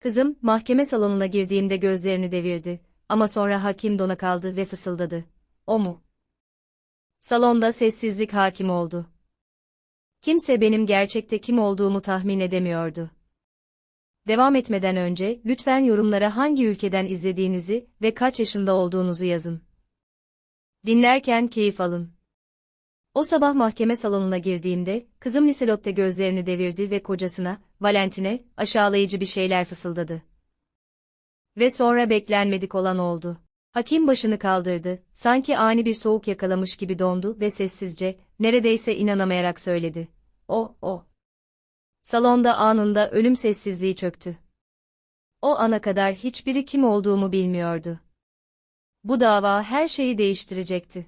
Kızım, mahkeme salonuna girdiğimde gözlerini devirdi ama sonra hakim dona kaldı ve fısıldadı. O mu? Salonda sessizlik hakim oldu. Kimse benim gerçekte kim olduğumu tahmin edemiyordu. Devam etmeden önce lütfen yorumlara hangi ülkeden izlediğinizi ve kaç yaşında olduğunuzu yazın. Dinlerken keyif alın. O sabah mahkeme salonuna girdiğimde, kızım Liselot'te gözlerini devirdi ve kocasına, Valentin'e, aşağılayıcı bir şeyler fısıldadı. Ve sonra beklenmedik olan oldu. Hakim başını kaldırdı, sanki ani bir soğuk yakalamış gibi dondu ve sessizce, neredeyse inanamayarak söyledi. O. Salonda anında ölüm sessizliği çöktü. O ana kadar hiçbiri kim olduğumu bilmiyordu. Bu dava her şeyi değiştirecekti.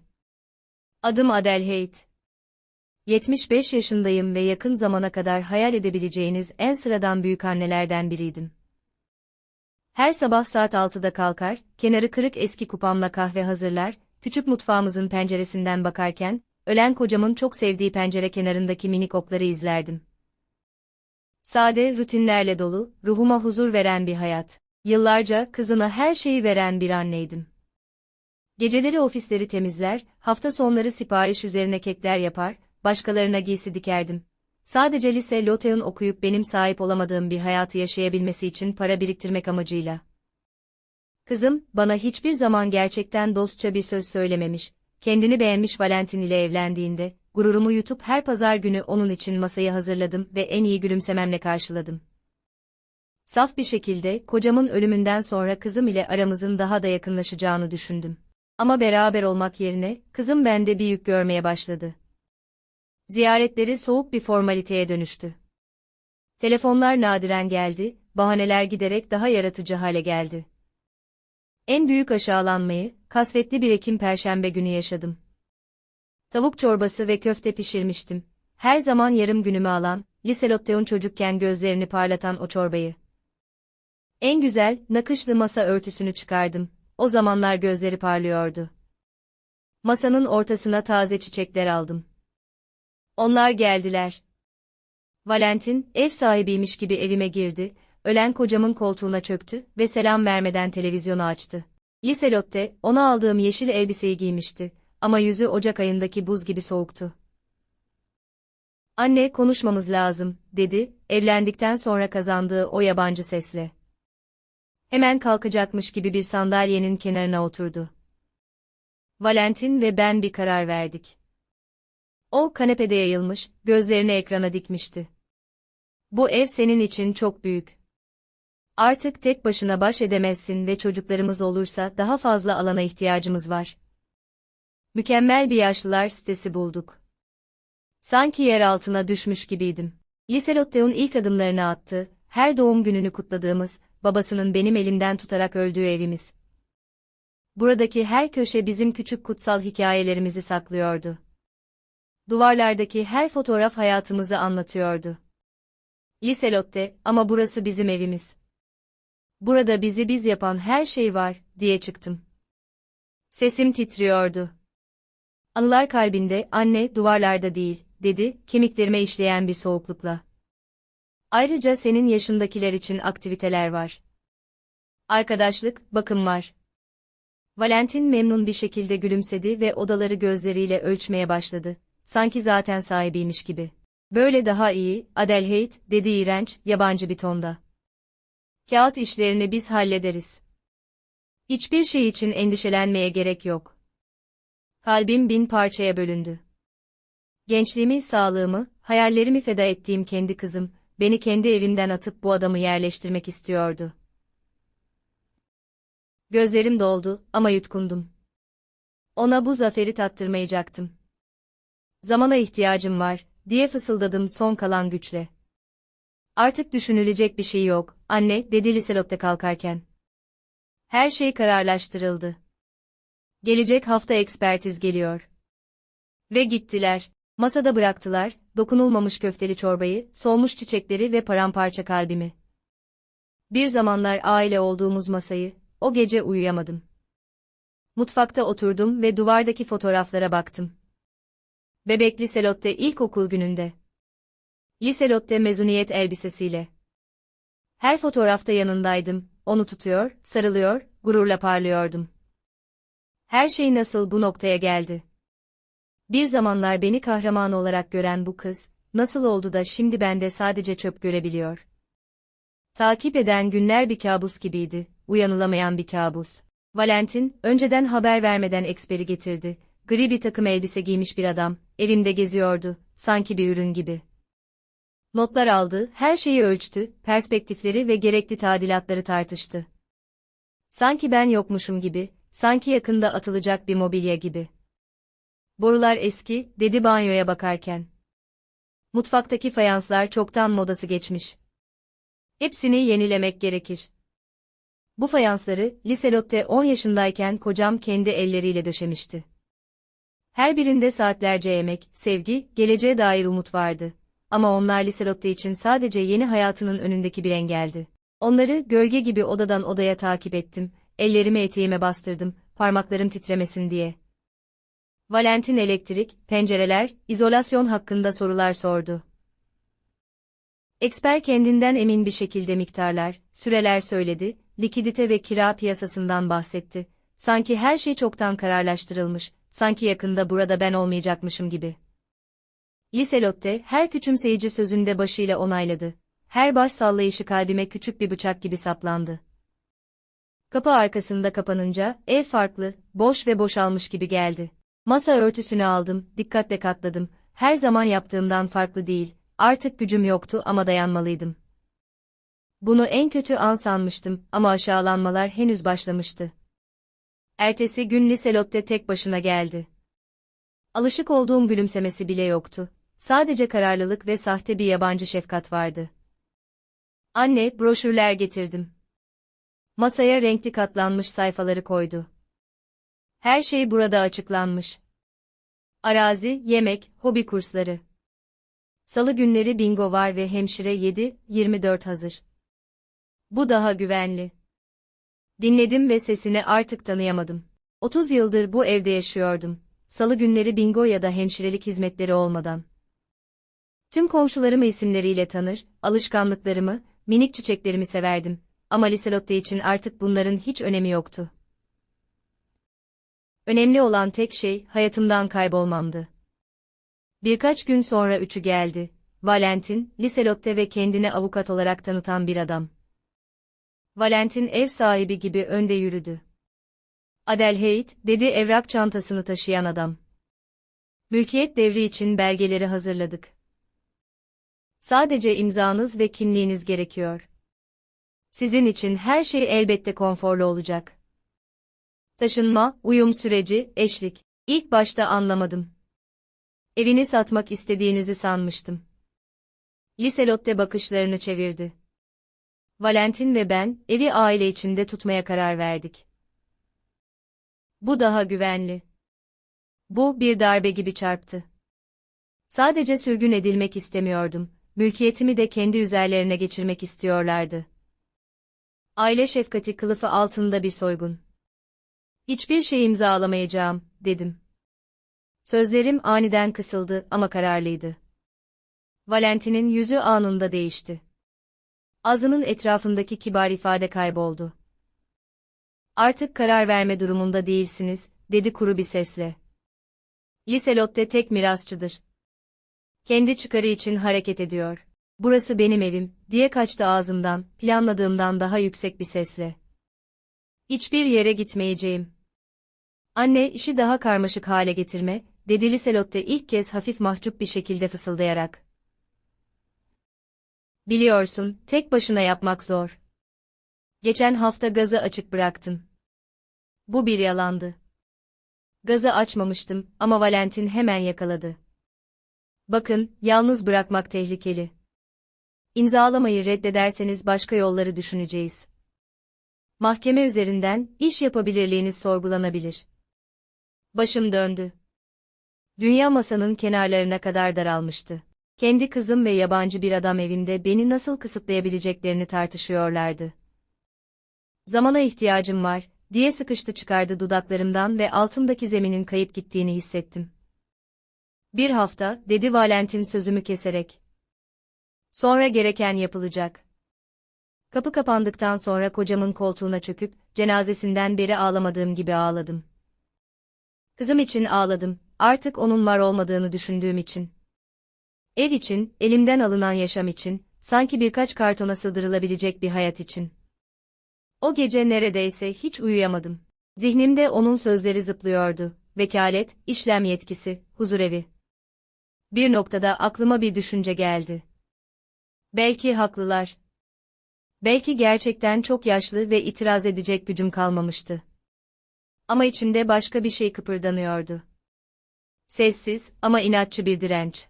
Adım Adelheid. 75 yaşındayım ve yakın zamana kadar hayal edebileceğiniz en sıradan büyükannelerden biriydim. Her sabah saat 6'da kalkar, kenarı kırık eski kupamla kahve hazırlar, küçük mutfağımızın penceresinden bakarken, ölen kocamın çok sevdiği pencere kenarındaki minik okları izlerdim. Sade, rutinlerle dolu, ruhuma huzur veren bir hayat. Yıllarca kızına her şeyi veren bir anneydim. Geceleri ofisleri temizler, hafta sonları sipariş üzerine kekler yapar, başkalarına giysi dikerdim. Sadece lise Loteon okuyup benim sahip olamadığım bir hayatı yaşayabilmesi için para biriktirmek amacıyla. Kızım, bana hiçbir zaman gerçekten dostça bir söz söylememiş, kendini beğenmiş Valentin ile evlendiğinde, gururumu yutup her pazar günü onun için masayı hazırladım ve en iyi gülümsememle karşıladım. Saf bir şekilde, kocamın ölümünden sonra kızım ile aramızın daha da yakınlaşacağını düşündüm. Ama beraber olmak yerine, kızım bende bir yük görmeye başladı. Ziyaretleri soğuk bir formaliteye dönüştü. Telefonlar nadiren geldi, bahaneler giderek daha yaratıcı hale geldi. En büyük aşağılanmayı, kasvetli bir Ekim Perşembe günü yaşadım. Tavuk çorbası ve köfte pişirmiştim. Her zaman yarım günümü alan, Liselotteon çocukken gözlerini parlatan o çorbayı. En güzel, nakışlı masa örtüsünü çıkardım. O zamanlar gözleri parlıyordu. Masanın ortasına taze çiçekler aldım. Onlar geldiler. Valentin, ev sahibiymiş gibi evime girdi, ölen kocamın koltuğuna çöktü ve selam vermeden televizyonu açtı. Liselotte, ona aldığım yeşil elbiseyi giymişti ama yüzü Ocak ayındaki buz gibi soğuktu. "Anne, konuşmamız lazım," dedi, evlendikten sonra kazandığı o yabancı sesle. Hemen kalkacakmış gibi bir sandalyenin kenarına oturdu. Valentin ve ben bir karar verdik. O kanepede yayılmış, gözlerini ekrana dikmişti. "Bu ev senin için çok büyük. Artık tek başına baş edemezsin ve çocuklarımız olursa daha fazla alana ihtiyacımız var." Mükemmel bir yaşlılar sitesi bulduk. Sanki yer altına düşmüş gibiydim. Liselotte'un ilk adımlarını attı, her doğum gününü kutladığımız, babasının benim elimden tutarak öldüğü evimiz. Buradaki her köşe bizim küçük kutsal hikayelerimizi saklıyordu. Duvarlardaki her fotoğraf hayatımızı anlatıyordu. Liselotte, ama burası bizim evimiz. Burada bizi biz yapan her şey var, diye çıktım. Sesim titriyordu. Anılar kalbinde, anne, duvarlarda değil, dedi, kemiklerime işleyen bir soğuklukla. Ayrıca senin yaşındakiler için aktiviteler var. Arkadaşlık, bakım var. Valentin memnun bir şekilde gülümsedi ve odaları gözleriyle ölçmeye başladı. Sanki zaten sahibiymiş gibi. "Böyle daha iyi, Adelheid," dedi iğrenç, yabancı bir tonda. "Kağıt işlerini biz hallederiz. Hiçbir şey için endişelenmeye gerek yok." Kalbim bin parçaya bölündü. Gençliğimi, sağlığımı, hayallerimi feda ettiğim kendi kızım, beni kendi evimden atıp bu adamı yerleştirmek istiyordu. Gözlerim doldu ama yutkundum. Ona bu zaferi tattırmayacaktım. "Zamana ihtiyacım var," diye fısıldadım son kalan güçle. "Artık düşünülecek bir şey yok, anne," dedi Liselotte kalkarken. Her şey kararlaştırıldı. Gelecek hafta ekspertiz geliyor. Ve gittiler. Masada bıraktılar, dokunulmamış köfteli çorbayı, solmuş çiçekleri ve paramparça kalbimi. Bir zamanlar aile olduğumuz masayı, o gece uyuyamadım. Mutfakta oturdum ve duvardaki fotoğraflara baktım. Bebek Liselotte ilkokul gününde. Liselotte mezuniyet elbisesiyle. Her fotoğrafta yanındaydım, onu tutuyor, sarılıyor, gururla parlıyordum. Her şey nasıl bu noktaya geldi? Bir zamanlar beni kahraman olarak gören bu kız, nasıl oldu da şimdi bende sadece çöp görebiliyor? Takip eden günler bir kabus gibiydi, uyanılamayan bir kabus. Valentin, önceden haber vermeden eksperi getirdi. Gri bir takım elbise giymiş bir adam, evimde geziyordu, sanki bir ürün gibi. Notlar aldı, her şeyi ölçtü, perspektifleri ve gerekli tadilatları tartıştı. Sanki ben yokmuşum gibi, sanki yakında atılacak bir mobilya gibi. Borular eski, dedi banyoya bakarken. Mutfaktaki fayanslar çoktan modası geçmiş. Hepsini yenilemek gerekir. Bu fayansları, Liselotte 10 yaşındayken kocam kendi elleriyle döşemişti. Her birinde saatlerce emek, sevgi, geleceğe dair umut vardı. Ama onlar Liselotte için sadece yeni hayatının önündeki bir engeldi. Onları gölge gibi odadan odaya takip ettim, ellerimi eteğime bastırdım, parmaklarım titremesin diye. Valentin elektrik, pencereler, izolasyon hakkında sorular sordu. Eksper kendinden emin bir şekilde miktarlar, süreler söyledi, likidite ve kira piyasasından bahsetti. Sanki her şey çoktan kararlaştırılmış, sanki yakında burada ben olmayacakmışım gibi. Liselotte her küçümseyici sözünde başıyla onayladı. Her baş sallayışı kalbime küçük bir bıçak gibi saplandı. Kapı arkasında kapanınca, ev farklı, boş ve boşalmış gibi geldi. Masa örtüsünü aldım, dikkatle katladım. Her zaman yaptığımdan farklı değil, artık gücüm yoktu ama dayanmalıydım. Bunu en kötü an sanmıştım ama aşağılanmalar henüz başlamıştı. Ertesi gün Liselotte tek başına geldi. Alışık olduğum gülümsemesi bile yoktu. Sadece kararlılık ve sahte bir yabancı şefkat vardı. Anne, broşürler getirdim. Masaya renkli katlanmış sayfaları koydu. Her şey burada açıklanmış. Arazi, yemek, hobi kursları. Salı günleri bingo var ve hemşire 7-24 hazır. Bu daha güvenli. Dinledim ve sesini artık tanıyamadım. 30 yıldır bu evde yaşıyordum. Salı günleri bingo ya da hemşirelik hizmetleri olmadan. Tüm komşularımı isimleriyle tanır, alışkanlıklarımı, minik çiçeklerimi severdim. Ama Liselotte için artık bunların hiç önemi yoktu. Önemli olan tek şey, hayatımdan kaybolmamdı. Birkaç gün sonra üçü geldi. Valentin, Liselotte ve kendini avukat olarak tanıtan bir adam. Valentin ev sahibi gibi önde yürüdü. Adelheid, dedi evrak çantasını taşıyan adam. Mülkiyet devri için belgeleri hazırladık. Sadece imzanız ve kimliğiniz gerekiyor. Sizin için her şey elbette konforlu olacak. Taşınma, uyum süreci, eşlik. İlk başta anlamadım. Evini satmak istediğinizi sanmıştım. Liselotte bakışlarını çevirdi. Valentin ve ben, evi aile içinde tutmaya karar verdik. Bu daha güvenli. Bu, bir darbe gibi çarptı. Sadece sürgün edilmek istemiyordum, mülkiyetimi de kendi üzerlerine geçirmek istiyorlardı. Aile şefkati kılıfı altında bir soygun. Hiçbir şey imzalamayacağım, dedim. Sözlerim aniden kısıldı ama kararlıydı. Valentin'in yüzü anında değişti. Ağzının etrafındaki kibar ifade kayboldu. Artık karar verme durumunda değilsiniz, dedi kuru bir sesle. Liselotte tek mirasçıdır. Kendi çıkarı için hareket ediyor. Burası benim evim, diye kaçtı ağzımdan, planladığımdan daha yüksek bir sesle. Hiçbir yere gitmeyeceğim. Anne, işi daha karmaşık hale getirme, dedi Liselotte ilk kez hafif mahcup bir şekilde fısıldayarak. Biliyorsun, tek başına yapmak zor. Geçen hafta gazı açık bıraktın. Bu bir yalandı. Gazı açmamıştım ama Valentin hemen yakaladı. Bakın, yalnız bırakmak tehlikeli. İmzalamayı reddederseniz başka yolları düşüneceğiz. Mahkeme üzerinden iş yapabilirliğiniz sorgulanabilir. Başım döndü. Dünya masanın kenarlarına kadar daralmıştı. Kendi kızım ve yabancı bir adam evimde beni nasıl kısıtlayabileceklerini tartışıyorlardı. Zamana ihtiyacım var, diye sıkıştı çıkardı dudaklarımdan ve altımdaki zeminin kayıp gittiğini hissettim. Bir hafta, dedi Valentin sözümü keserek. Sonra gereken yapılacak. Kapı kapandıktan sonra kocamın koltuğuna çöküp, cenazesinden beri ağlamadığım gibi ağladım. Kızım için ağladım, artık onun var olmadığını düşündüğüm için. Ev için, elimden alınan yaşam için, sanki birkaç kartona sığdırılabilecek bir hayat için. O gece neredeyse hiç uyuyamadım. Zihnimde onun sözleri zıplıyordu. Vekalet, işlem yetkisi, huzurevi. Bir noktada aklıma bir düşünce geldi. Belki haklılar. Belki gerçekten çok yaşlı ve itiraz edecek gücüm kalmamıştı. Ama içimde başka bir şey kıpırdanıyordu. Sessiz ama inatçı bir direnç.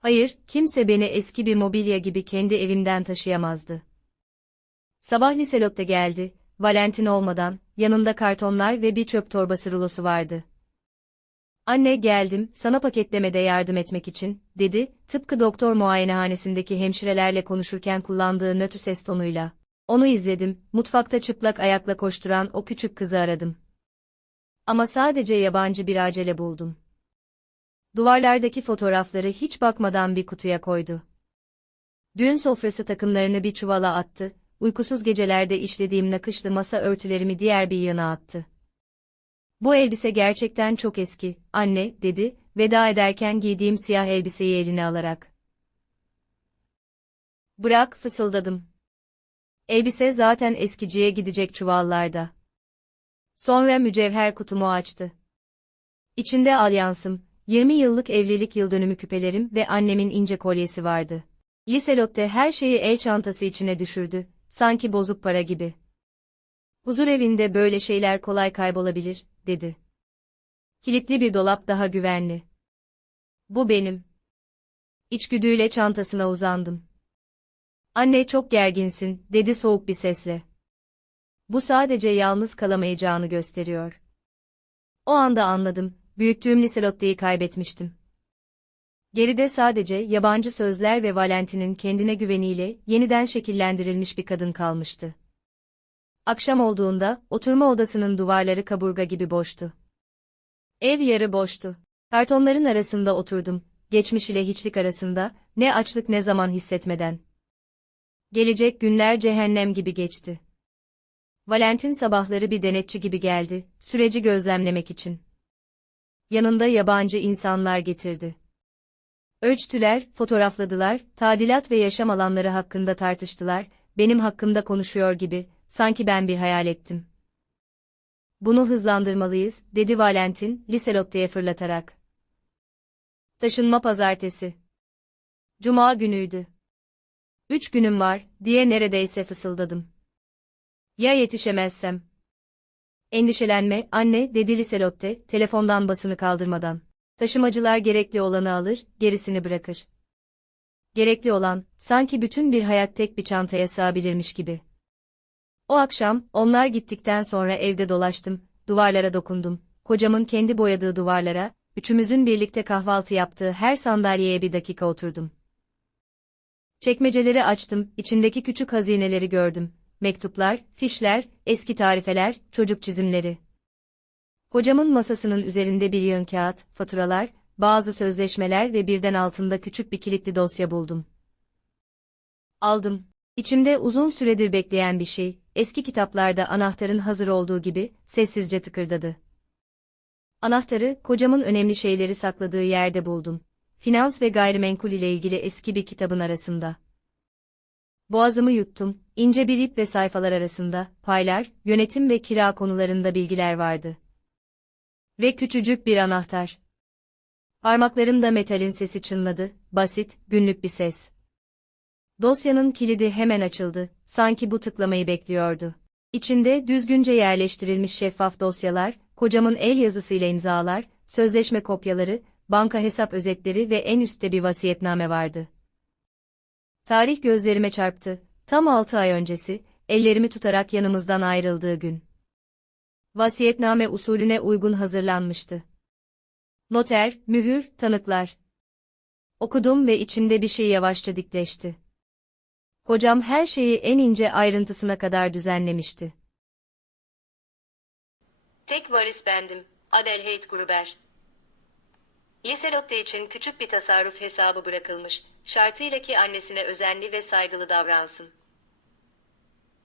Hayır, kimse beni eski bir mobilya gibi kendi evimden taşıyamazdı. Sabah Liselot'ta geldi, Valentin olmadan, yanında kartonlar ve bir çöp torbası rulosu vardı. Anne geldim, sana paketlemede yardım etmek için, dedi, tıpkı doktor muayenehanesindeki hemşirelerle konuşurken kullandığı nötr ses tonuyla. Onu izledim, mutfakta çıplak ayakla koşturan o küçük kızı aradım. Ama sadece yabancı bir acele buldum. Duvarlardaki fotoğrafları hiç bakmadan bir kutuya koydu. Düğün sofrası takımlarını bir çuvala attı, uykusuz gecelerde işlediğim nakışlı masa örtülerimi diğer bir yana attı. Bu elbise gerçekten çok eski, anne, dedi, veda ederken giydiğim siyah elbiseyi eline alarak. Bırak, fısıldadım. Elbise zaten eskiciye gidecek çuvallarda. Sonra mücevher kutumu açtı. İçinde alyansım, 20 yıllık evlilik yıldönümü küpelerim ve annemin ince kolyesi vardı. Liselot'te her şeyi el çantası içine düşürdü, sanki bozuk para gibi. Huzurevinde böyle şeyler kolay kaybolabilir, dedi. Kilitli bir dolap daha güvenli. Bu benim. İçgüdüyle çantasına uzandım. Anne çok gerginsin, dedi soğuk bir sesle. Bu sadece yalnız kalamayacağını gösteriyor. O anda anladım, büyüttüğüm Liselot'teyi kaybetmiştim. Geride sadece yabancı sözler ve Valentin'in kendine güveniyle yeniden şekillendirilmiş bir kadın kalmıştı. Akşam olduğunda, oturma odasının duvarları kaburga gibi boştu. Ev yarı boştu. Kartonların arasında oturdum, geçmiş ile hiçlik arasında, ne açlık ne zaman hissetmeden. Gelecek günler cehennem gibi geçti. Valentin sabahları bir denetçi gibi geldi, süreci gözlemlemek için. Yanında yabancı insanlar getirdi. Ölçtüler, fotoğrafladılar, tadilat ve yaşam alanları hakkında tartıştılar, benim hakkımda konuşuyor gibi, sanki ben bir hayal ettim. Bunu hızlandırmalıyız, dedi Valentin, Liselotte'ye fırlatarak. Taşınma pazartesi. Cuma günüydü. 3 günüm var, diye neredeyse fısıldadım. Ya yetişemezsem? Endişelenme, anne, dedi Liselotte, telefondan basını kaldırmadan. Taşımacılar gerekli olanı alır, gerisini bırakır. Gerekli olan, sanki bütün bir hayat tek bir çantaya sığabilirmiş gibi. O akşam, onlar gittikten sonra evde dolaştım, duvarlara dokundum, kocamın kendi boyadığı duvarlara, üçümüzün birlikte kahvaltı yaptığı her sandalyeye bir dakika oturdum. Çekmeceleri açtım, içindeki küçük hazineleri gördüm. Mektuplar, fişler, eski tarifeler, çocuk çizimleri. Kocamın masasının üzerinde bir yığın kağıt, faturalar, bazı sözleşmeler ve birden altında küçük bir kilitli dosya buldum. Aldım. İçimde uzun süredir bekleyen bir şey, eski kitaplarda anahtarın hazır olduğu gibi, sessizce tıkırdadı. Anahtarı, kocamın önemli şeyleri sakladığı yerde buldum. Finans ve gayrimenkul ile ilgili eski bir kitabın arasında. Boğazımı yuttum, ince bir ip ve sayfalar arasında, paylar, yönetim ve kira konularında bilgiler vardı. Ve küçücük bir anahtar. Parmaklarımda metalin sesi çınladı, basit, günlük bir ses. Dosyanın kilidi hemen açıldı, sanki bu tıklamayı bekliyordu. İçinde düzgünce yerleştirilmiş şeffaf dosyalar, kocamın el yazısıyla imzalar, sözleşme kopyaları, banka hesap özetleri ve en üstte bir vasiyetname vardı. Tarih gözlerime çarptı, tam 6 ay öncesi, ellerimi tutarak yanımızdan ayrıldığı gün. Vasiyetname usulüne uygun hazırlanmıştı. Noter, mühür, tanıklar. Okudum ve içimde bir şey yavaşça dikleşti. Kocam her şeyi en ince ayrıntısına kadar düzenlemişti. Tek varis bendim, Adelheid Gruber. Liselotte için küçük bir tasarruf hesabı bırakılmış, şartıyla ki annesine özenli ve saygılı davransın.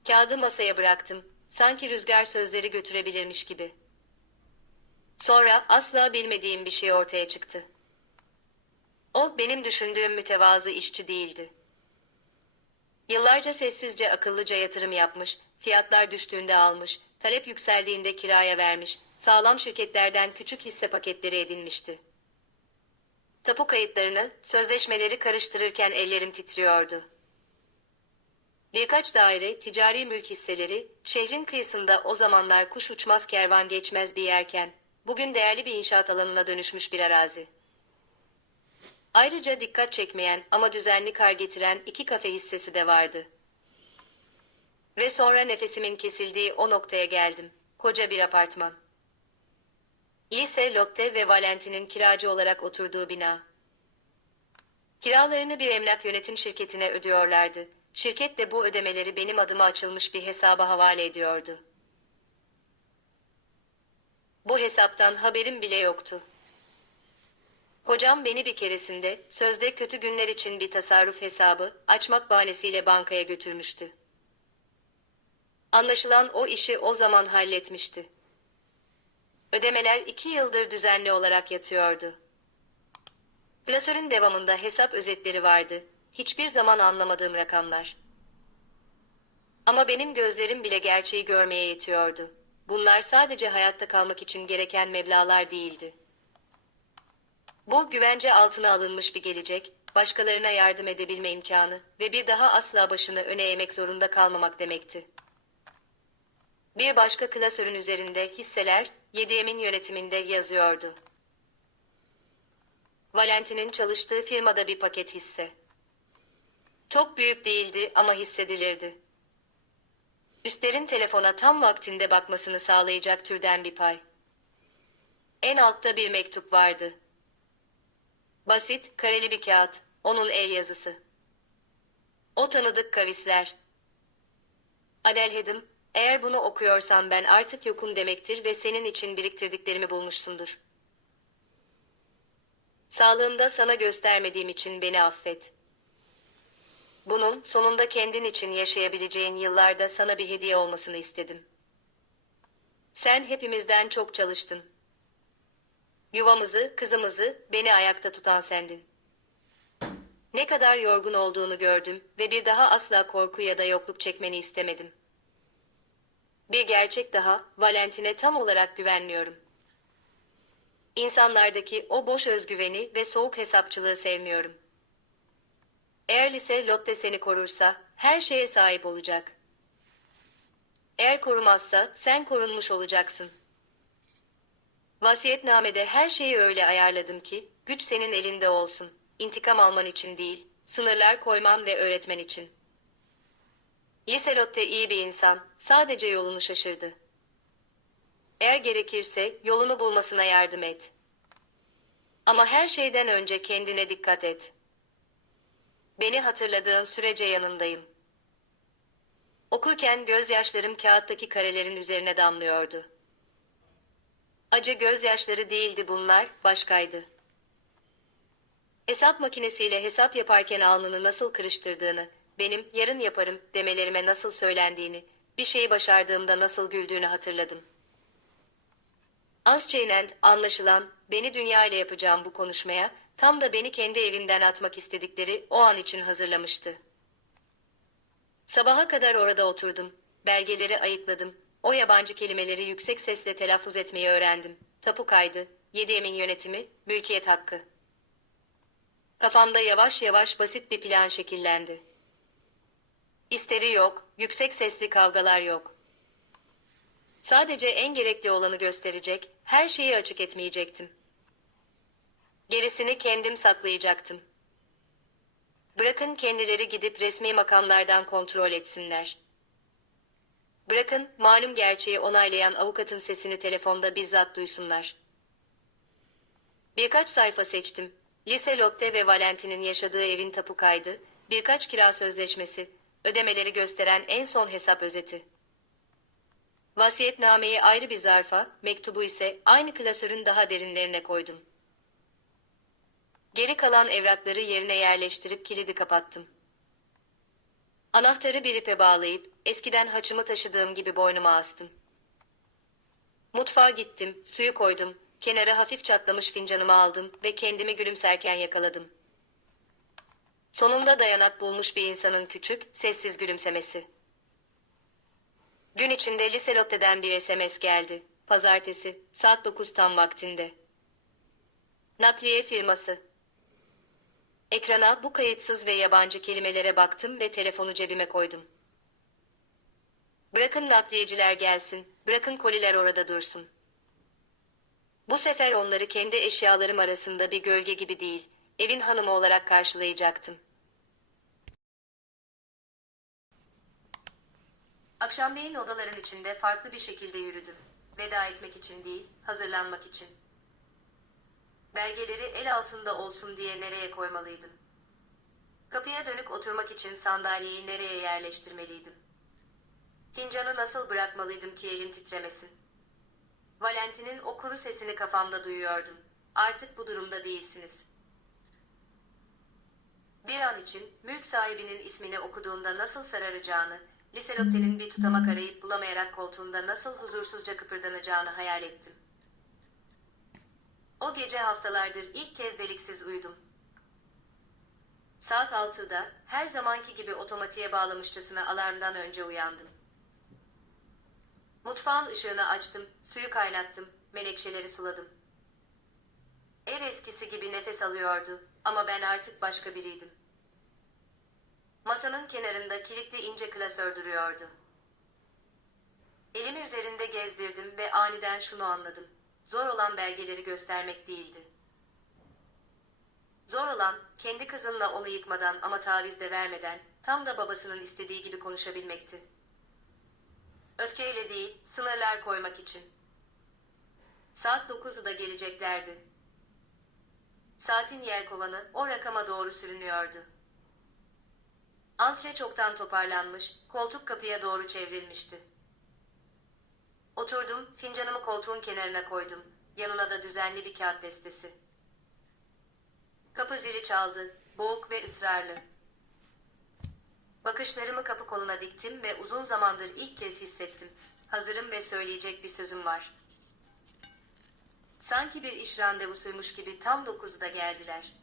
Kağıdı masaya bıraktım. Sanki rüzgar sözleri götürebilirmiş gibi. Sonra asla bilmediğim bir şey ortaya çıktı. O benim düşündüğüm mütevazı işçi değildi. Yıllarca sessizce akıllıca yatırım yapmış, fiyatlar düştüğünde almış, talep yükseldiğinde kiraya vermiş, sağlam şirketlerden küçük hisse paketleri edinmişti. Tapu kayıtlarını, sözleşmeleri karıştırırken ellerim titriyordu. Birkaç daire, ticari mülk hisseleri, şehrin kıyısında o zamanlar kuş uçmaz kervan geçmez bir yerken, bugün değerli bir inşaat alanına dönüşmüş bir arazi. Ayrıca dikkat çekmeyen ama düzenli kar getiren 2 kafe hissesi de vardı. Ve sonra nefesimin kesildiği o noktaya geldim. Koca bir apartman. Lise, Lotte ve Valentin'in kiracı olarak oturduğu bina. Kiralarını bir emlak yönetim şirketine ödüyorlardı. Şirket de bu ödemeleri benim adıma açılmış bir hesaba havale ediyordu. Bu hesaptan haberim bile yoktu. Hocam beni bir keresinde, sözde kötü günler için bir tasarruf hesabı, açmak bahanesiyle bankaya götürmüştü. Anlaşılan o işi o zaman halletmişti. Ödemeler 2 yıldır düzenli olarak yatıyordu. Klasörün devamında hesap özetleri vardı, hiçbir zaman anlamadığım rakamlar. Ama benim gözlerim bile gerçeği görmeye yetiyordu. Bunlar sadece hayatta kalmak için gereken meblağlar değildi. Bu güvence altına alınmış bir gelecek, başkalarına yardım edebilme imkanı ve bir daha asla başını öne eğmek zorunda kalmamak demekti. Bir başka klasörün üzerinde hisseler, 7M'in yönetiminde yazıyordu. Valentin'in çalıştığı firmada bir paket hisse. Çok büyük değildi ama hissedilirdi. Üstlerin telefona tam vaktinde bakmasını sağlayacak türden bir pay. En altta bir mektup vardı. Basit, kareli bir kağıt, onun el yazısı. O tanıdık kavisler. Adelhedim, eğer bunu okuyorsam ben artık yokum demektir ve senin için biriktirdiklerimi bulmuşsundur. Sağlığımda sana göstermediğim için beni affet. Bunun sonunda kendin için yaşayabileceğin yıllarda sana bir hediye olmasını istedim. Sen hepimizden çok çalıştın. Yuvamızı, kızımızı, beni ayakta tutan sendin. Ne kadar yorgun olduğunu gördüm ve bir daha asla korku ya da yokluk çekmeni istemedim. Bir gerçek daha, Valentin'e tam olarak güvenmiyorum. İnsanlardaki o boş özgüveni ve soğuk hesapçılığı sevmiyorum. Eğer lise Lotte seni korursa, her şeye sahip olacak. Eğer korumazsa, sen korunmuş olacaksın. Vasiyetnamede her şeyi öyle ayarladım ki, güç senin elinde olsun. İntikam alman için değil, sınırlar koyman ve öğretmen için. Lise Lotte iyi bir insan, sadece yolunu şaşırdı. Eğer gerekirse, yolunu bulmasına yardım et. Ama her şeyden önce kendine dikkat et. Beni hatırladığın sürece yanındayım. Okurken gözyaşlarım kağıttaki karelerin üzerine damlıyordu. Acı gözyaşları değildi bunlar, başkaydı. Hesap makinesiyle hesap yaparken alnını nasıl kırıştırdığını, benim yarın yaparım demelerime nasıl söylendiğini, bir şeyi başardığımda nasıl güldüğünü hatırladım. Azçeynent, anlaşılan, beni dünya ile yapacağım bu konuşmaya, tam da beni kendi evimden atmak istedikleri o an için hazırlamıştı. Sabaha kadar orada oturdum, belgeleri ayıkladım, o yabancı kelimeleri yüksek sesle telaffuz etmeyi öğrendim. Tapu kaydı, 7M'in yönetimi, mülkiyet hakkı. Kafamda yavaş yavaş basit bir plan şekillendi. İsteri yok, yüksek sesli kavgalar yok. Sadece en gerekli olanı gösterecek, her şeyi açık etmeyecektim. Gerisini kendim saklayacaktım. Bırakın kendileri gidip resmi makamlardan kontrol etsinler. Bırakın malum gerçeği onaylayan avukatın sesini telefonda bizzat duysunlar. Birkaç sayfa seçtim. Lise Lotte ve Valentin'in yaşadığı evin tapu kaydı, birkaç kira sözleşmesi, ödemeleri gösteren en son hesap özeti. Vasiyetnameyi ayrı bir zarfa, mektubu ise aynı klasörün daha derinlerine koydum. Geri kalan evrakları yerine yerleştirip kilidi kapattım. Anahtarı bir ipe bağlayıp, eskiden haçımı taşıdığım gibi boynuma astım. Mutfağa gittim, suyu koydum, kenara hafif çatlamış fincanımı aldım ve kendimi gülümserken yakaladım. Sonunda dayanak bulmuş bir insanın küçük, sessiz gülümsemesi. Gün içinde Lise Lotte'den bir SMS geldi. Pazartesi, saat 9 tam vaktinde. Nakliye firması. Ekrana bu kayıtsız ve yabancı kelimelere baktım ve telefonu cebime koydum. Bırakın nakliyeciler gelsin, bırakın koliler orada dursun. Bu sefer onları kendi eşyalarım arasında bir gölge gibi değil, evin hanımı olarak karşılayacaktım. Akşamleyin odaların içinde farklı bir şekilde yürüdüm. Veda etmek için değil, hazırlanmak için. Belgeleri el altında olsun diye nereye koymalıydım? Kapıya dönük oturmak için sandalyeyi nereye yerleştirmeliydim? Fincanı nasıl bırakmalıydım ki elim titremesin? Valentin'in o kuru sesini kafamda duyuyordum. Artık bu durumda değilsiniz. Bir an için mülk sahibinin ismini okuduğunda nasıl sararacağını, Liselotte'nin bir tutamak arayıp bulamayarak koltuğunda nasıl huzursuzca kıpırdanacağını hayal ettim. O gece haftalardır ilk kez deliksiz uyudum. Saat 6'da her zamanki gibi otomatiğe bağlamışçasına alarmdan önce uyandım. Mutfağın ışığını açtım, suyu kaynattım, menekşeleri suladım. Ev eskisi gibi nefes alıyordu ama ben artık başka biriydim. Masanın kenarında kilitli ince klasör duruyordu. Elimi üzerinde gezdirdim ve aniden şunu anladım. Zor olan belgeleri göstermek değildi. Zor olan, kendi kızınla onu yıkmadan ama taviz de vermeden, tam da babasının istediği gibi konuşabilmekti. Öfkeyle değil, sınırlar koymak için. Saat 9'da geleceklerdi. Saatin yelkovanı o rakama doğru sürünüyordu. Antre çoktan toparlanmış, koltuk kapıya doğru çevrilmişti. Oturdum, fincanımı koltuğun kenarına koydum. Yanına da düzenli bir kağıt destesi. Kapı zili çaldı, boğuk ve ısrarlı. Bakışlarımı kapı koluna diktim ve uzun zamandır ilk kez hissettim. Hazırım ve söyleyecek bir sözüm var. Sanki bir iş randevusuymuş gibi tam 9'da geldiler.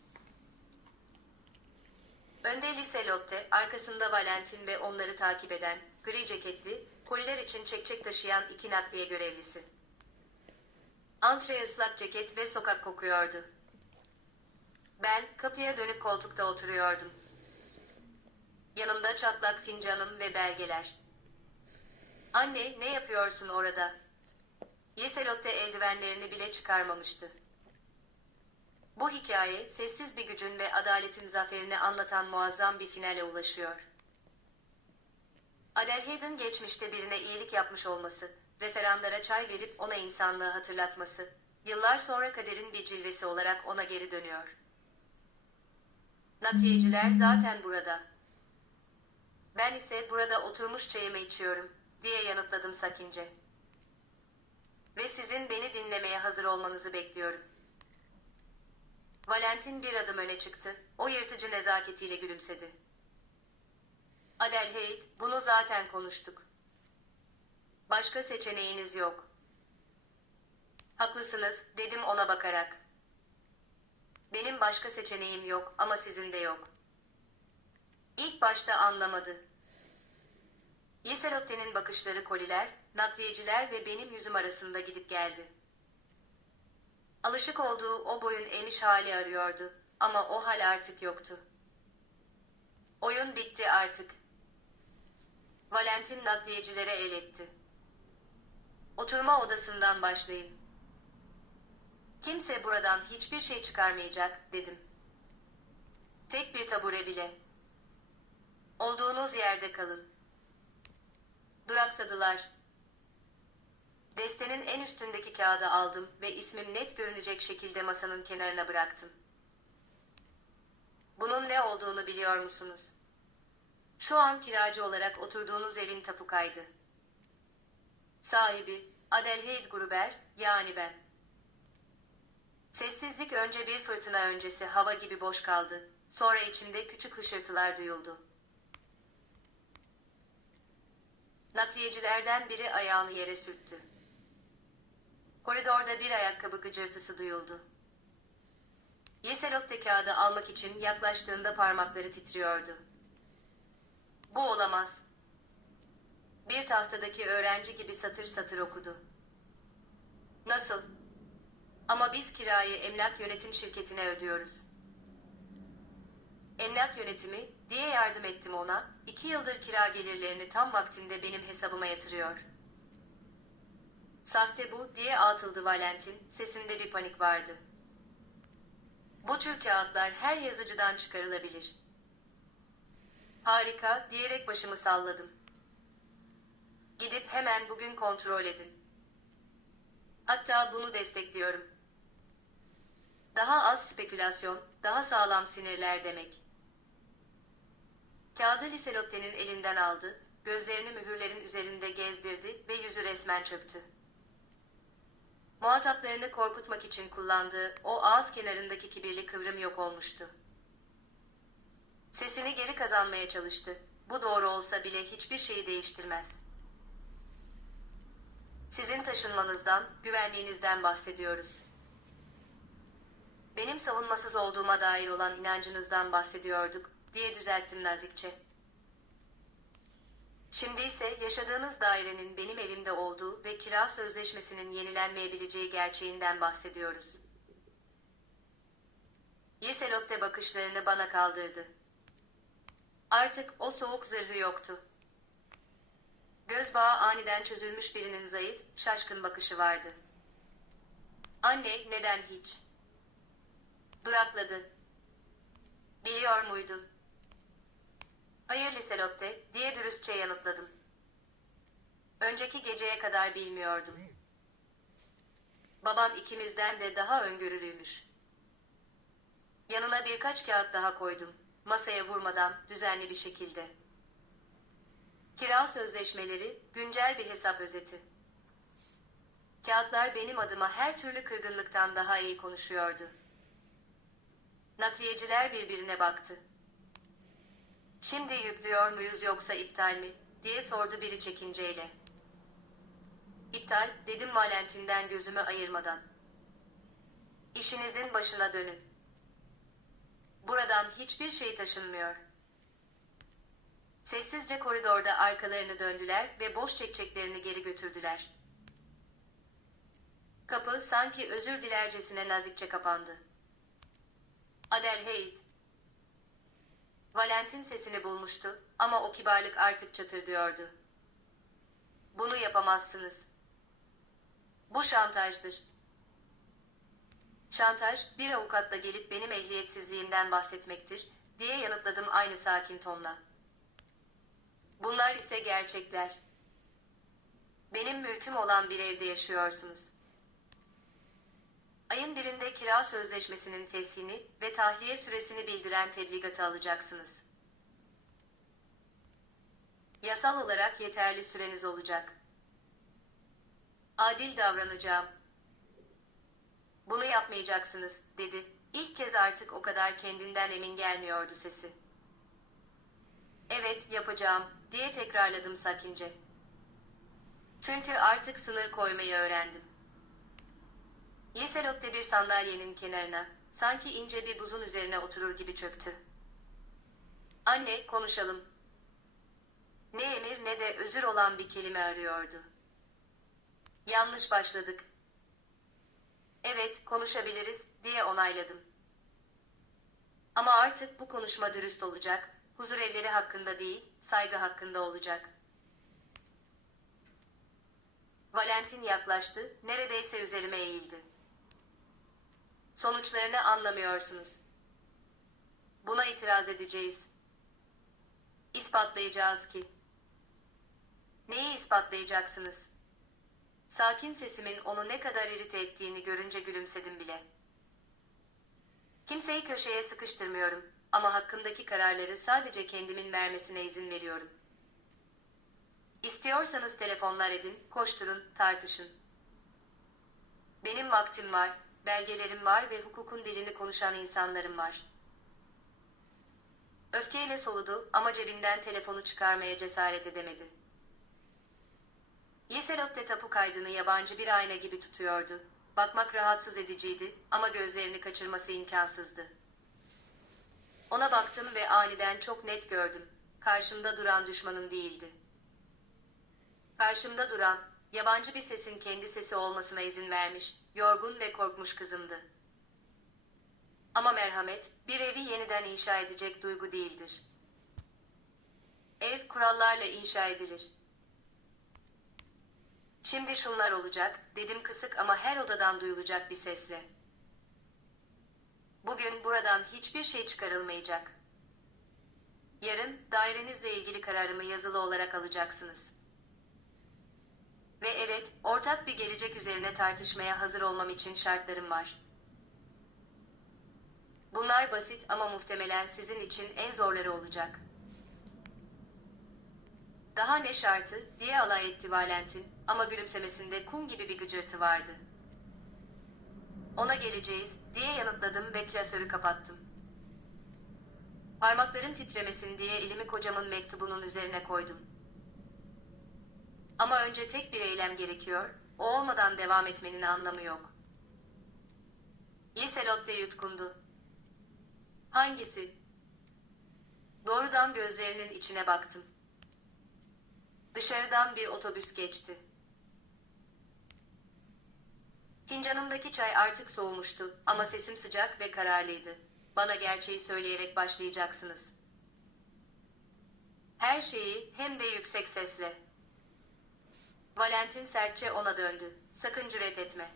Önde Lise Lotte, arkasında Valentin ve onları takip eden, gri ceketli, koliler için çekçek taşıyan 2 nakliye görevlisi. Antre ıslak ceket ve sokak kokuyordu. Ben kapıya dönük koltukta oturuyordum. Yanımda çatlak fincanım ve belgeler. Anne, ne yapıyorsun orada? Lise Lotte eldivenlerini bile çıkarmamıştı. Bu hikaye, sessiz bir gücün ve adaletin zaferini anlatan muazzam bir finale ulaşıyor. Adelheid'in geçmişte birine iyilik yapmış olması, referandara çay verip ona insanlığı hatırlatması, yıllar sonra kaderin bir cilvesi olarak ona geri dönüyor. Nakliyeciler zaten burada. Ben ise burada oturmuş çayımı içiyorum, diye yanıtladım sakince. Ve sizin beni dinlemeye hazır olmanızı bekliyorum. Valentin bir adım öne çıktı, o yırtıcı nezaketiyle gülümsedi. Adelheid, bunu zaten konuştuk. Başka seçeneğiniz yok. Haklısınız, dedim ona bakarak. Benim başka seçeneğim yok ama sizin de yok. İlk başta anlamadı. Liselotte'nin bakışları koliler, nakliyeciler ve benim yüzüm arasında gidip geldi. Alışık olduğu o boyun emiş hali arıyordu ama o hal artık yoktu. Oyun bitti artık. Valentin nakliyecilere el etti. Oturma odasından başlayın. Kimse buradan hiçbir şey çıkarmayacak, dedim. Tek bir tabure bile. Olduğunuz yerde kalın. Duraksadılar. Destenin en üstündeki kağıdı aldım ve ismim net görünecek şekilde masanın kenarına bıraktım. Bunun ne olduğunu biliyor musunuz? Şu an kiracı olarak oturduğunuz evin tapu kaydı. Sahibi, Adelheid Gruber, yani ben. Sessizlik önce bir fırtına öncesi hava gibi boş kaldı. Sonra içimde küçük hışırtılar duyuldu. Nakliyecilerden biri ayağını yere sürttü. Koridorda bir ayakkabı gıcırtısı duyuldu. Liselot kağıdı almak için yaklaştığında parmakları titriyordu. Bu olamaz. Bir tahtadaki öğrenci gibi satır satır okudu. Nasıl? Ama biz kirayı emlak yönetim şirketine ödüyoruz. Emlak yönetimi, diye yardım ettim ona, 2 yıldır kira gelirlerini tam vaktinde benim hesabıma yatırıyor. Sahte bu, diye atıldı Valentin, sesinde bir panik vardı. Bu tür kağıtlar her yazıcıdan çıkarılabilir. Harika, diyerek başımı salladım. Gidip hemen bugün kontrol edin. Hatta bunu destekliyorum. Daha az spekülasyon, daha sağlam sinirler demek. Kağıdı Liselotte'nin elinden aldı, gözlerini mühürlerin üzerinde gezdirdi ve yüzü resmen çöktü. Muhataplarını korkutmak için kullandığı o ağız kenarındaki kibirli kıvrım yok olmuştu. Sesini geri kazanmaya çalıştı. Bu doğru olsa bile hiçbir şeyi değiştirmez. Sizin taşınmanızdan, güvenliğinizden bahsediyoruz. Benim savunmasız olduğuma dair olan inancınızdan bahsediyorduk, diye düzelttim nazikçe. Şimdi ise yaşadığınız dairenin benim evimde olduğu ve kira sözleşmesinin yenilenmeyebileceği gerçeğinden bahsediyoruz. Liselotte bakışlarını bana kaldırdı. Artık o soğuk zırhı yoktu. Göz bağı aniden çözülmüş birinin zayıf, şaşkın bakışı vardı. Anne, neden hiç? Durakladı. Biliyor muydun? Hayır Liselotte, diye dürüstçe yanıtladım. Önceki geceye kadar bilmiyordum. Baban ikimizden de daha öngörülüymüş. Yanına birkaç kağıt daha koydum. Masaya vurmadan, düzenli bir şekilde. Kira sözleşmeleri, güncel bir hesap özeti. Kağıtlar benim adıma her türlü kırgınlıktan daha iyi konuşuyordu. Nakliyeciler birbirine baktı. Şimdi yüklüyor muyuz yoksa iptal mi, diye sordu biri çekinceyle. İptal, dedim Valentin'den gözümü ayırmadan. İşinizin başına dönün. Buradan hiçbir şey taşınmıyor. Sessizce koridorda arkalarını döndüler ve boş çekçeklerini geri götürdüler. Kapı sanki özür dilercesine nazikçe kapandı. Adelheid. Valentin sesini bulmuştu ama o kibarlık artık çatırdıyordu. Bunu yapamazsınız. Bu şantajdır. Şantaj, bir avukatla gelip benim ehliyetsizliğimden bahsetmektir, diye yanıtladım aynı sakin tonla. Bunlar ise gerçekler. Benim mülküm olan bir evde yaşıyorsunuz. Ayın birinde kira sözleşmesinin feshini ve tahliye süresini bildiren tebligatı alacaksınız. Yasal olarak yeterli süreniz olacak. Adil davranacağım. Bunu yapmayacaksınız, dedi. İlk kez artık o kadar kendinden emin gelmiyordu sesi. Evet, yapacağım, diye tekrarladım sakince. Çünkü artık sınır koymayı öğrendim. Liselotte bir sandalyenin kenarına, sanki ince bir buzun üzerine oturur gibi çöktü. Anne, konuşalım. Ne emir ne de özür olan bir kelime arıyordu. Yanlış başladık. Evet, konuşabiliriz, diye onayladım. Ama artık bu konuşma dürüst olacak, huzur evleri hakkında değil, saygı hakkında olacak. Valentin yaklaştı, neredeyse üzerime eğildi. Sonuçlarını anlamıyorsunuz. Buna itiraz edeceğiz. İspatlayacağız ki. Neyi ispatlayacaksınız? Sakin sesimin onu ne kadar irite ettiğini görünce gülümsedim bile. Kimseyi köşeye sıkıştırmıyorum ama hakkımdaki kararları sadece kendimin vermesine izin veriyorum. İstiyorsanız telefonlar edin, koşturun, tartışın. Benim vaktim var, belgelerim var ve hukukun dilini konuşan insanlarım var. Öfkeyle soludu ama cebinden telefonu çıkarmaya cesaret edemedi. Liselot'te tapu kaydını yabancı bir ayna gibi tutuyordu. Bakmak rahatsız ediciydi ama gözlerini kaçırması imkansızdı. Ona baktım ve aniden çok net gördüm. Karşımda duran düşmanım değildi. Karşımda duran, yabancı bir sesin kendi sesi olmasına izin vermiş, yorgun ve korkmuş kızımdı. Ama merhamet, bir evi yeniden inşa edecek duygu değildir. Ev kurallarla inşa edilir. Şimdi şunlar olacak, dedim kısık ama her odadan duyulacak bir sesle. Bugün buradan hiçbir şey çıkarılmayacak. Yarın dairenizle ilgili kararımı yazılı olarak alacaksınız. Ve evet, ortak bir gelecek üzerine tartışmaya hazır olmam için şartlarım var. Bunlar basit ama muhtemelen sizin için en zorları olacak. Daha ne şartı, diye alay etti Valentin ama gülümsemesinde kum gibi bir gıcırtı vardı. Ona geleceğiz, diye yanıtladım ve klasörü kapattım. Parmaklarım titremesin diye elimi kocamın mektubunun üzerine koydum. Ama önce tek bir eylem gerekiyor, o olmadan devam etmenin anlamı yok. Liselot'te yutkundu. Hangisi? Doğrudan gözlerinin içine baktım. Dışarıdan bir otobüs geçti. Fincanımdaki çay artık soğumuştu ama sesim sıcak ve kararlıydı. Bana gerçeği söyleyerek başlayacaksınız. Her şeyi hem de yüksek sesle. Valentin sertçe ona döndü. Sakın cüret etme.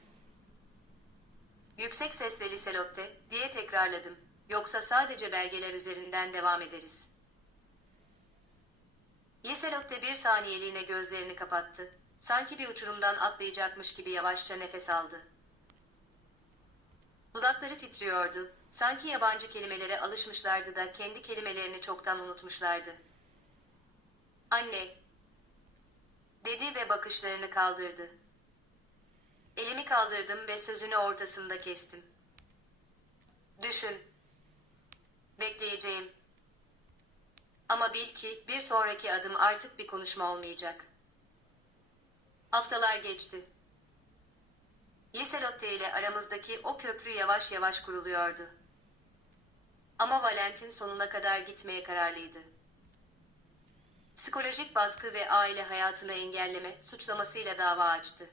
Yüksek sesle Liselot'te diye tekrarladım. Yoksa sadece belgeler üzerinden devam ederiz. Liselot'te bir saniyeliğine gözlerini kapattı. Sanki bir uçurumdan atlayacakmış gibi yavaşça nefes aldı. Dudakları titriyordu. Sanki yabancı kelimelere alışmışlardı da kendi kelimelerini çoktan unutmuşlardı. Anne, dedi ve bakışlarını kaldırdı. Elimi kaldırdım ve sözünü ortasında kestim. Düşün. Bekleyeceğim. Ama bil ki bir sonraki adım artık bir konuşma olmayacak. Haftalar geçti. Liselotte ile aramızdaki o köprü yavaş yavaş kuruluyordu. Ama Valentin sonuna kadar gitmeye kararlıydı. Psikolojik baskı ve aile hayatını engelleme suçlamasıyla dava açtı.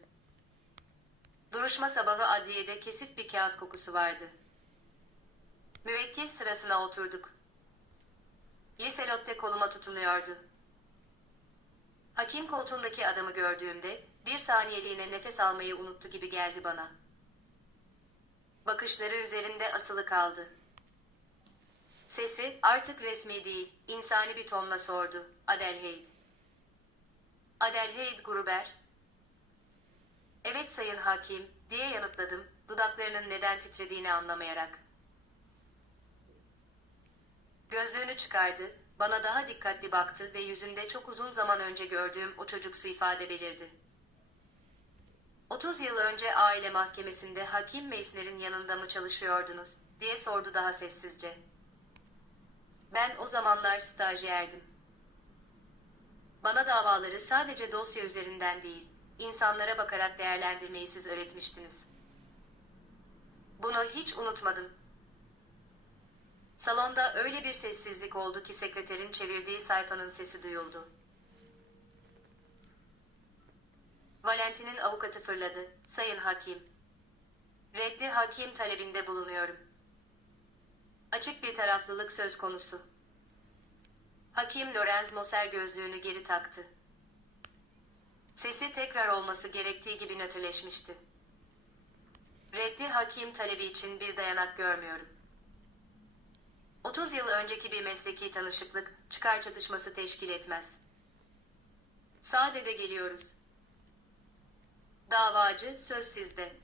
Duruşma sabahı adliyede kesif bir kağıt kokusu vardı. Müvekkil sırasına oturduk. Liselot'te koluma tutunuyordu. Hakim koltuğundaki adamı gördüğümde bir saniyeliğine nefes almayı unuttu gibi geldi bana. Bakışları üzerimde asılı kaldı. Sesi artık resmi değil, insani bir tonla sordu. Adelheid. Adelheid Gruber. Evet sayın hakim, diye yanıtladım, dudaklarının neden titrediğini anlamayarak. Gözlüğünü çıkardı, bana daha dikkatli baktı ve yüzünde çok uzun zaman önce gördüğüm o çocuksu ifade belirdi. 30 yıl önce aile mahkemesinde Hakim Meissner'in yanında mı çalışıyordunuz, diye sordu daha sessizce. Ben o zamanlar stajyerdim. Bana davaları sadece dosya üzerinden değil, insanlara bakarak değerlendirmeyi siz öğretmiştiniz. Bunu hiç unutmadım. Salonda öyle bir sessizlik oldu ki sekreterin çevirdiği sayfanın sesi duyuldu. Valentin'in avukatı fırladı. Sayın hakim. Reddi hakim talebinde bulunuyorum. Açık bir taraflılık söz konusu. Hakim Lorenz Moser gözlüğünü geri taktı. Sesi tekrar olması gerektiği gibi nötrleşmişti. Reddi hakim talebi için bir dayanak görmüyorum. 30 yıl önceki bir mesleki tanışıklık, çıkar çatışması teşkil etmez. Sadede geliyoruz. Davacı, söz sizde.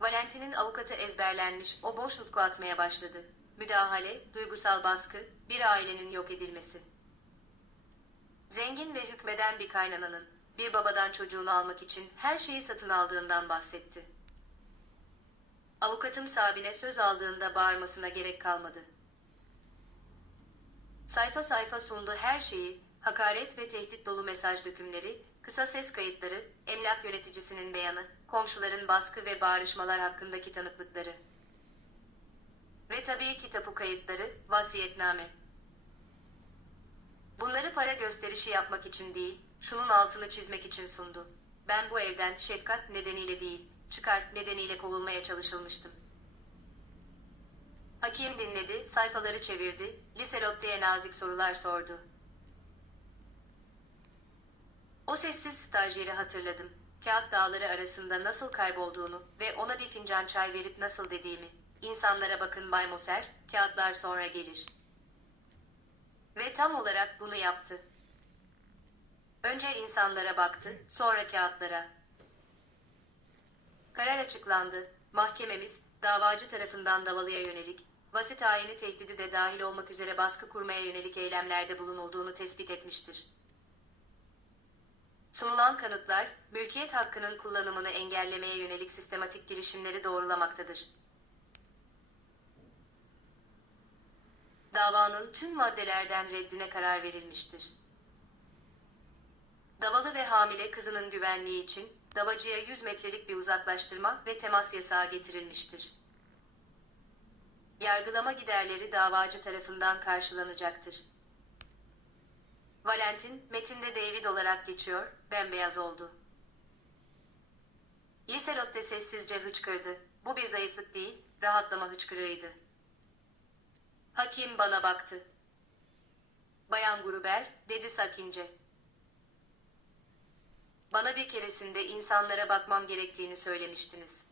Valentin'in avukatı ezberlenmiş, o boş nutku atmaya başladı. Müdahale, duygusal baskı, bir ailenin yok edilmesi. Zengin ve hükmeden bir kaynananın, bir babadan çocuğunu almak için her şeyi satın aldığından bahsetti. Avukatım Sabine söz aldığında bağırmasına gerek kalmadı. Sayfa sayfa sundu her şeyi, Hakaret ve tehdit dolu mesaj dökümleri, kısa ses kayıtları, emlak yöneticisinin beyanı, komşuların baskı ve bağırışmalar hakkındaki tanıklıkları. Ve tabii ki tapu kayıtları, vasiyetname. Bunları para gösterişi yapmak için değil, şunun altını çizmek için sundu. Ben bu evden şefkat nedeniyle değil, çıkar nedeniyle kovulmaya çalışılmıştım. Hakim dinledi, sayfaları çevirdi, Liselotte'ye nazik sorular sordu. O sessiz stajyeri hatırladım. Kağıt dağları arasında nasıl kaybolduğunu ve ona bir fincan çay verip nasıl dediğimi. İnsanlara bakın Bay Moser, kağıtlar sonra gelir. Ve tam olarak bunu yaptı. Önce insanlara baktı, sonra kağıtlara. Karar açıklandı. Mahkememiz, davacı tarafından davalıya yönelik, basit ayini tehdidi de dahil olmak üzere baskı kurmaya yönelik eylemlerde bulunulduğunu tespit etmiştir. Sunulan kanıtlar, mülkiyet hakkının kullanımını engellemeye yönelik sistematik girişimleri doğrulamaktadır. Davanın tüm maddelerden reddine karar verilmiştir. Davalı ve hamile kızının güvenliği için davacıya 100 metrelik bir uzaklaştırma ve temas yasağı getirilmiştir. Yargılama giderleri davacı tarafından karşılanacaktır. Valentin, metinde David olarak geçiyor, bembeyaz oldu. Liselotte sessizce hıçkırdı. Bu bir zayıflık değil, rahatlama hıçkırığıydı. Hakim bana baktı. Bayan Gruber, dedi sakince. Bana bir keresinde insanlara bakmam gerektiğini söylemiştiniz.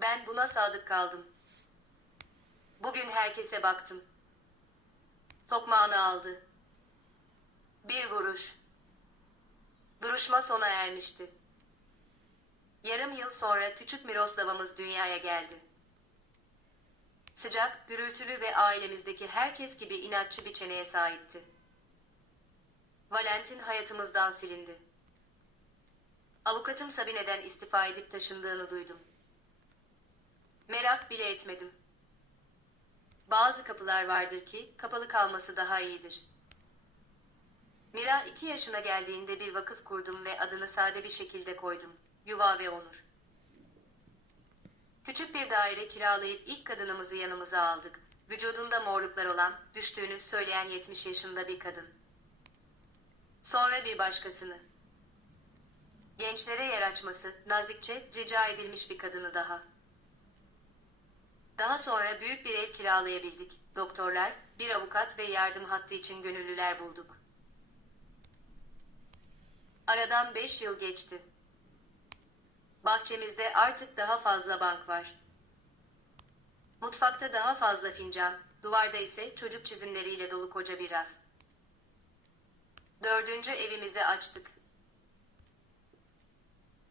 Ben buna sadık kaldım. Bugün herkese baktım. Tokmağını aldı. Bir vuruş. Duruşma sona ermişti. Yarım yıl sonra küçük Miroslava'mız dünyaya geldi. Sıcak, gürültülü ve ailemizdeki herkes gibi inatçı bir çeneye sahipti. Valentin hayatımızdan silindi. Avukatım Sabine'den istifa edip taşındığını duydum. Merak bile etmedim. Bazı kapılar vardır ki kapalı kalması daha iyidir. Mira 2 yaşına geldiğinde bir vakıf kurdum ve adını sade bir şekilde koydum. Yuva ve Onur. Küçük bir daire kiralayıp ilk kadınımızı yanımıza aldık. Vücudunda morluklar olan, düştüğünü söyleyen 70 yaşında bir kadın. Sonra bir başkasını. Gençlere yer açması, nazikçe rica edilmiş bir kadını daha. Daha sonra büyük bir ev kiralayabildik. Doktorlar, bir avukat ve yardım hattı için gönüllüler bulduk. Aradan 5 yıl geçti. Bahçemizde artık daha fazla bank var. Mutfakta daha fazla fincan, duvarda ise çocuk çizimleriyle dolu koca bir raf. 4. evimizi açtık.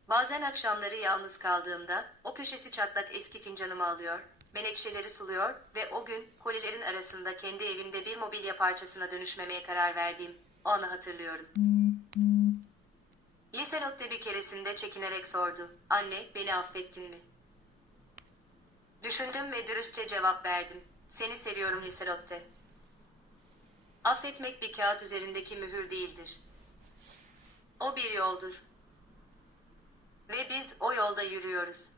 Bazen akşamları yalnız kaldığımda o köşesi çatlak eski fincanımı alıyor, menekşeleri suluyor ve o gün kolilerin arasında kendi evimde bir mobilya parçasına dönüşmemeye karar verdiğim o anı hatırlıyorum. Liselotte bir keresinde çekinerek sordu. Anne, beni affettin mi? Düşündüm ve dürüstçe cevap verdim. Seni seviyorum Liselotte. Affetmek bir kağıt üzerindeki mühür değildir. O bir yoldur. Ve biz o yolda yürüyoruz.